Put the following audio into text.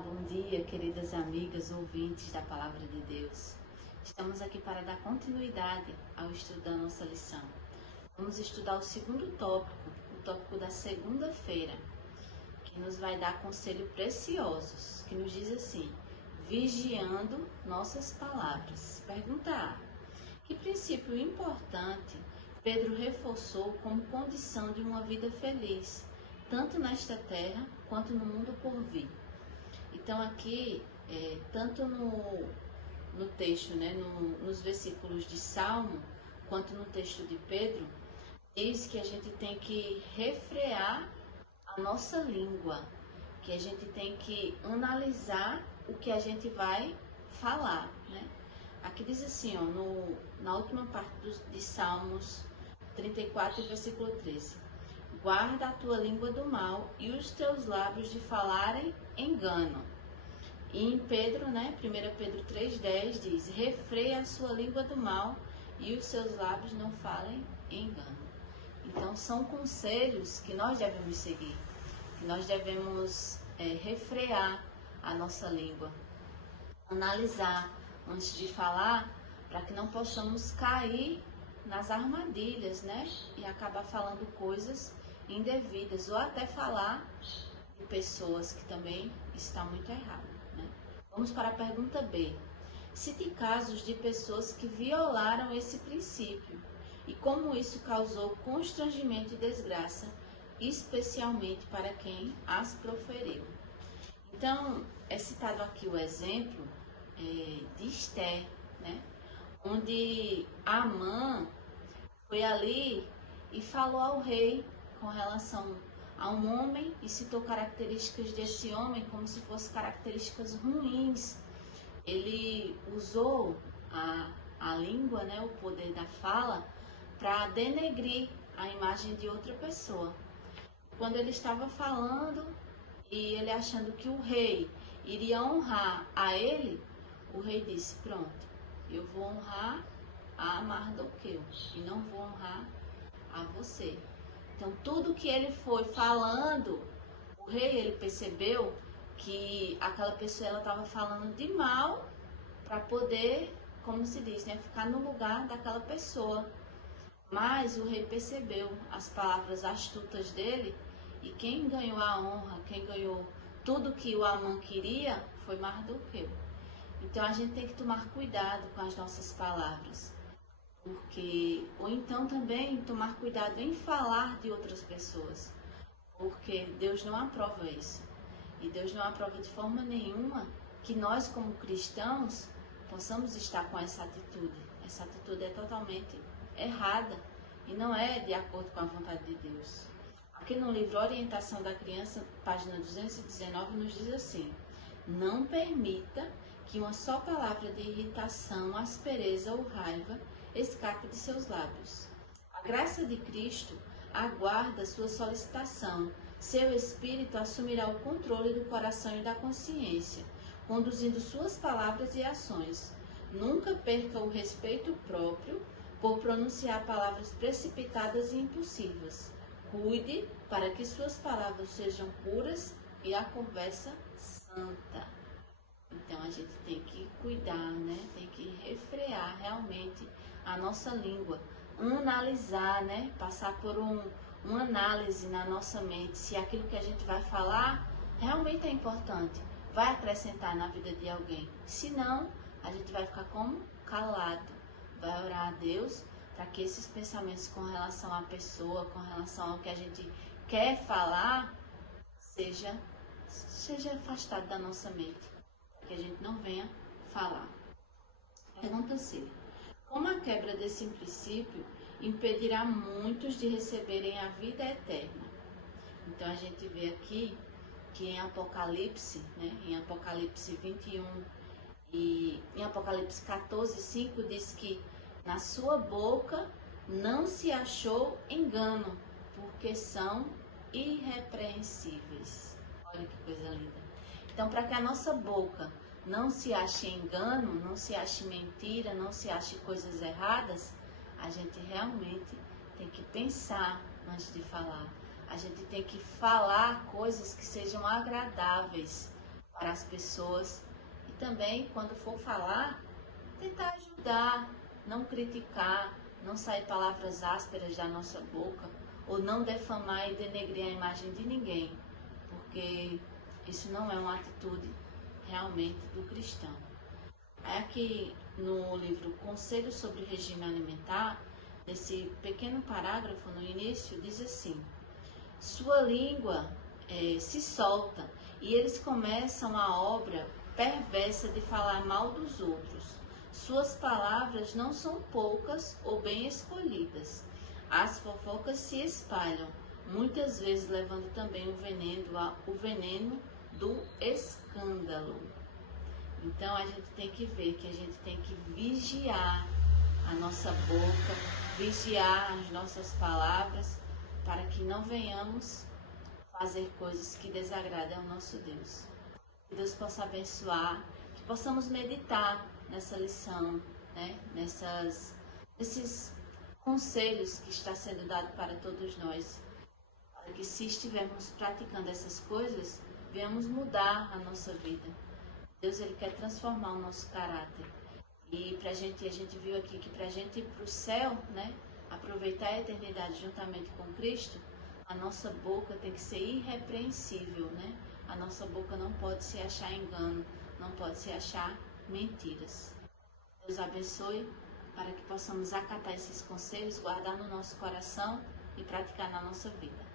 bom dia, queridas amigas, ouvintes da Palavra de Deus. Estamos aqui para dar continuidade ao estudo da nossa lição. Vamos estudar o segundo tópico, o tópico da segunda-feira, que nos vai dar conselhos preciosos, que nos diz assim: vigiando nossas palavras. Pergunta A: que princípio importante Pedro reforçou como condição de uma vida feliz, tanto nesta terra quanto no mundo por vir? Então aqui, tanto no texto, nos versículos de Salmo, quanto no texto de Pedro, diz que a gente tem que refrear a nossa língua, que a gente tem que analisar o que a gente vai falar, né? Aqui diz assim, na última parte de Salmos 34, versículo 13: guarda a tua língua do mal e os teus lábios de falarem engano. E em Pedro, 1 Pedro 3,10 diz: refreia a sua língua do mal e os seus lábios não falem engano. Então são conselhos que nós devemos seguir, que nós devemos refrear a nossa língua, analisar antes de falar, para que não possamos cair nas armadilhas, e acabar falando coisas indevidas, ou até falar de pessoas que também estão muito erradas. Vamos para a pergunta B. Cite casos de pessoas que violaram esse princípio e como isso causou constrangimento e desgraça, especialmente para quem as proferiu. Então, é citado aqui o exemplo de Esther, onde Amã foi ali e falou ao rei com relação a um homem e citou características desse homem como se fossem características ruins. Ele usou a língua, o poder da fala, para denegrir a imagem de outra pessoa. Quando ele estava falando e ele achando que o rei iria honrar a ele, o rei disse: pronto, eu vou honrar a Mardoqueu e não vou honrar a você. Então tudo que ele foi falando, o rei, ele percebeu que aquela pessoa ela estava falando de mal para poder, como se diz, ficar no lugar daquela pessoa. Mas o rei percebeu as palavras astutas dele e quem ganhou a honra, quem ganhou tudo que o Amã queria foi Mardoqueu. Então a gente tem que tomar cuidado com as nossas palavras, ou então também tomar cuidado em falar de outras pessoas, porque Deus não aprova isso. E Deus não aprova de forma nenhuma que nós, como cristãos, possamos estar com essa atitude. Essa atitude é totalmente errada e não é de acordo com a vontade de Deus. Aqui no livro Orientação da Criança, página 219, nos diz assim: não permita que uma só palavra de irritação, aspereza ou raiva escape de seus lábios. A graça de Cristo aguarda sua solicitação. Seu Espírito assumirá o controle do coração e da consciência, conduzindo suas palavras e ações. Nunca perca o respeito próprio por pronunciar palavras precipitadas e impulsivas. Cuide para que suas palavras sejam puras e a conversa santa. Então a gente tem que cuidar, tem que refrear realmente a nossa língua, analisar, passar por uma análise na nossa mente, se aquilo que a gente vai falar realmente é importante, vai acrescentar na vida de alguém. Se não, a gente vai ficar como calado, vai orar a Deus para que esses pensamentos com relação à pessoa, com relação ao que a gente quer falar, seja afastado da nossa mente, para que a gente não venha falar. Pergunta C. Como a quebra desse princípio impedirá muitos de receberem a vida eterna? Então a gente vê aqui que em Apocalipse, em Apocalipse 21 e em Apocalipse 14:5 diz que na sua boca não se achou engano, porque são irrepreensíveis. Olha que coisa linda. Então, para que a nossa boca não se ache engano, não se ache mentira, não se ache coisas erradas, a gente realmente tem que pensar antes de falar. A gente tem que falar coisas que sejam agradáveis para as pessoas e também, quando for falar, tentar ajudar, não criticar, não sair palavras ásperas da nossa boca ou não defamar e denegrir a imagem de ninguém, porque isso não é uma atitude realmente do cristão. Aqui no livro Conselhos sobre Regime Alimentar, nesse pequeno parágrafo no início, diz assim: sua língua se solta e eles começam a obra perversa de falar mal dos outros. Suas palavras não são poucas ou bem escolhidas. As fofocas se espalham, muitas vezes levando também o veneno do escândalo. Então a gente tem que ver que a gente tem que vigiar a nossa boca, vigiar as nossas palavras, para que não venhamos fazer coisas que desagradem ao nosso Deus. Que Deus possa abençoar, que possamos meditar nessa lição, né? Nesses conselhos que está sendo dado para todos nós, para que se estivermos praticando essas coisas, venhamos mudar a nossa vida. Deus, Ele quer transformar o nosso caráter. E a gente viu aqui que para a gente ir para o céu, né, aproveitar a eternidade juntamente com Cristo, a nossa boca tem que ser irrepreensível, né? A nossa boca não pode se achar engano, não pode se achar mentiras. Deus abençoe para que possamos acatar esses conselhos, guardar no nosso coração e praticar na nossa vida.